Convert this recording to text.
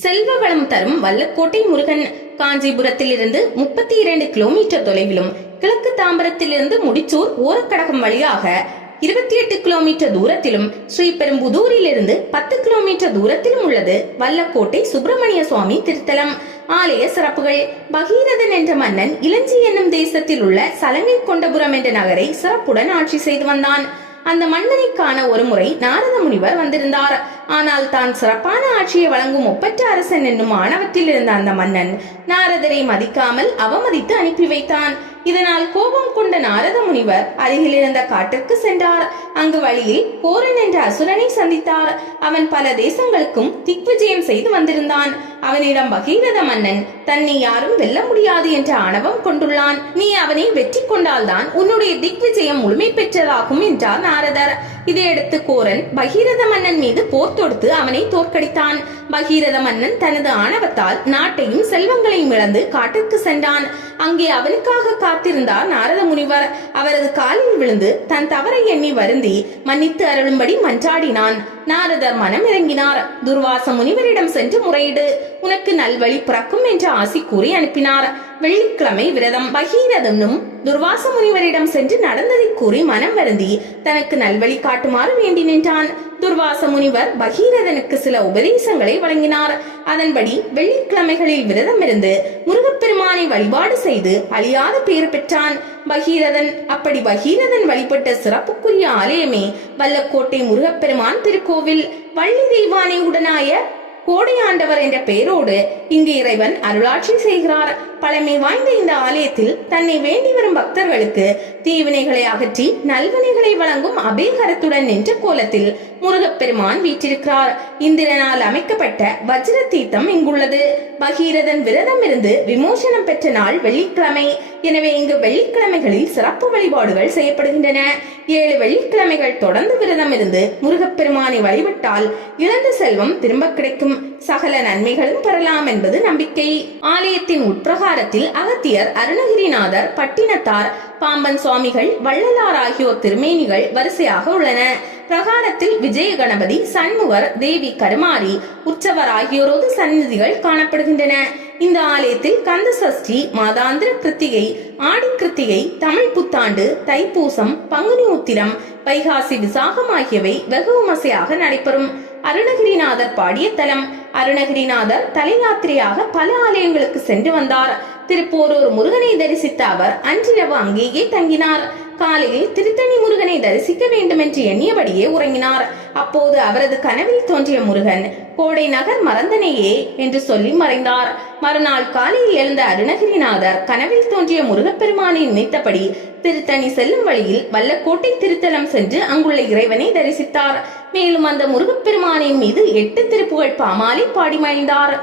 செல்வ வளம் தரும் வல்லக்கோட்டை முருகன் காஞ்சிபுரத்திலிருந்து 32 கிலோமீட்டர் தொலைவிலும், கிழக்கு தாம்பரத்திலிருந்து முடிச்சூர் ஓரக்கடகம் வழியாக 28 கிலோமீட்டர் தூரத்திலும், ஸ்ரீபெரும்புதூரிலிருந்து 10 கிலோமீட்டர் தூரத்திலும் உள்ளது வல்லக்கோட்டை சுப்பிரமணிய சுவாமி திருத்தலம். ஆலய சிறப்புகள்: பகீரதன் என்ற மன்னன் இளஞ்சி என்னும் தேசத்தில் உள்ள சலங்கை கொண்டபுரம் என்ற நகரை சிறப்புடன் ஆட்சி செய்து வந்தான். அந்த மன்னனை காண ஒரு முறை நாரத முனிவர் வந்திருந்தார். ஆனால் தான் சிறப்பான ஆட்சியை வழங்கும் ஒப்பற்ற அரசன் என்னும் ஆணவத்தில் இருந்த அந்த மன்னன் நாரதரை மதிக்காமல் அவமதித்து அனுப்பி வைத்தான். இதனால் கோபம் கொண்ட நாரத முனிவர் அருகில் இருந்த காட்டிற்கு சென்றார். அங்கு வழியில் கோரன் என்ற அசுரனை சந்தித்தார். அவன் பல தேசங்களுக்கும் திக்விஜயம் செய்து வந்திருந்தான். அவனிடம் பகீரத மன்னன் தன்னை யாரும் வெல்ல முடியாது என்ற ஆணவம் கொண்டுள்ளான். நீ அவனை வெற்றி கொண்டால்தான் உன்னுடைய திக்விஜயம் முழுமை பெற்றதாகும் என்றார் நாரதர். இதையடுத்து கோரன் பகீரத மன்னன் மீது போர் தொடுத்து அவனை தோற்கடித்தான். பகீரத மன்னன் தனது ஆணவத்தால் நாட்டையும் செல்வங்களையும் இழந்து காட்டிற்கு சென்றான். அங்கே அவனுக்காக காத்திருந்தார் நாரத முனிவர். அவரது காலில் விழுந்து தன் தவறை எண்ணி வருந்தி மன்னித்து அருளும்படி மன்றாடினான். நாரதர் மனம் இறங்கினார். துர்வாச முனிவரிடம் சென்று முறையிடு, உனக்கு நல்வழி பிறக்கும் என்று ஆசி கூறி அனுப்பினார். வெள்ளிக்கிழமை விரதம். பகீரதனும் துர்வாச முனிவரிடம் சென்று நடந்ததை கூறி மனம் வருந்தி தனக்கு நல்வழி காட்டுமாறு வேண்டி நின்றான். துர்வாச முனிவர் பகீரதனுக்கு சில உபதேசங்களை வழங்கினார். அதன்படி வெள்ளிக்கிழமைகளில் விரதம் இருந்து முருகப்பெருமானை வழிபாடு செய்து அழியாத பேர் பெற்றான் பகீரதன். அப்படி பகீரதன் வழிபட்ட சிறப்புக்குரிய ஆலயமே வல்லக்கோட்டை முருகப்பெருமான் திருக்கோவில். வள்ளி தெய்வானை உடனாய கோடையாண்டவர் என்ற பெயரோடு இங்கு இறைவன் அருளாட்சி செய்கிறார். பழமை வாய்ந்த இந்த ஆலயத்தில் தன்னை வேண்டி வரும் பக்தர்களுக்கு தீவினைகளை அகற்றி நல்வினைகளை வழங்கும் அபேகரத்துடன் நின்ற கோலத்தில் முருகப்பெருமான் வீற்றிருக்கிறார். இந்திரனால் அமைக்கப்பட்ட வஜ்ர தீர்த்தம் இங்குள்ளது. பகீரதன் விரதம் இருந்து விமோசனம் பெற்ற நாள் வெள்ளிக்கிழமை. எனவே இங்கு வெள்ளிக்கிழமைகளில் சிறப்பு வழிபாடுகள் செய்யப்படுகின்றன. 7 வெள்ளிக்கிழமைகள் தொடர்ந்து விரதம் இருந்து முருகப்பெருமானை வழிபட்டால் இழந்த செல்வம் திரும்ப கிடைக்கும், சகல நன்மைகளும் பெறலாம் என்பது நம்பிக்கை. ஆலயத்தின் உட்பிரகாரத்தில் அகத்தியர், அருணகிரிநாதர், பட்டினத்தார், பாம்பன் சுவாமிகள், வள்ளலார் ஆகியோர் திருமேனிகள் வரிசையாக உள்ளன. பிரகாரத்தில் விஜய கணபதி, சண்முகர், தேவி கருமாரி, உற்சவர் ஆகியோரது சந்நிதிகள் காணப்படுகின்றன. இந்த ஆலயத்தில் கந்த சஷ்டி, மாதாந்திர கிருத்திகை, ஆடி கிருத்திகை, தமிழ் புத்தாண்டு, தைப்பூசம், பங்குனி உத்திரம், வைகாசி விசாகம் ஆகியவை வெகு விமர்சையாக நடைபெறும். அருணகிரிநாதர் பாடிய தலம். அருணகிரிநாதர் தலை யாத்திரையாக பல ஆலயங்களுக்கு சென்று வந்தார். திருப்போரூர் முருகனை தரிசித்த அவர் அன்றிரவு அங்கேயே தங்கினார். காலையில் திருத்தணி முருகனை தரிசிக்க வேண்டும் என்று எண்ணியபடியே உறங்கினார். அப்போது அவரது கனவில் தோன்றிய முருகன், கோடை நகர் மறந்தனையே என்று சொல்லி மறைந்தார். மறுநாள் காலையில் எழுந்த அருணகிரிநாதர் கனவில் தோன்றிய முருகப்பெருமானை நினைத்தபடி திருத்தணி செல்லும் வழியில் வல்லக்கோட்டை திருத்தலம் சென்று அங்குள்ள இறைவனை தரிசித்தார். மேலும் அந்த முருகப்பெருமானின் மீது 8 திருப்புகழ் பாமாலை பாடி மகிழ்ந்தார்.